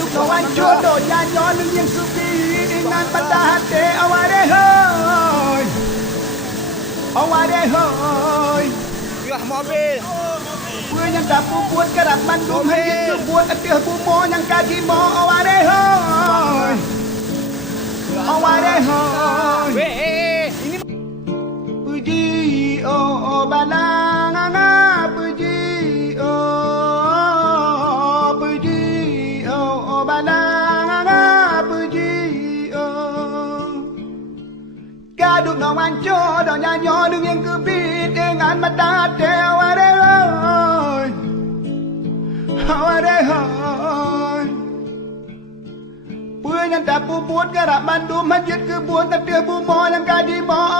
Kaduk lawan jodoh nyanyo nung yang supi dengan patah hati aware hoy. Aware hoy. Yah mobil. Gue yang tak buat kerap mandum hanya buat adeh bumo yang kaji mo aware hoy. Aware hoy. Ini Puji oh balanga puji oh puji oh balanga puji oh Kaduk lawan jodoh nyanyo dengan kebit dengan mata aware hoy aware hoy Gue yang tak buat kerap mandum masjid kebun tak bumo yang kaji mo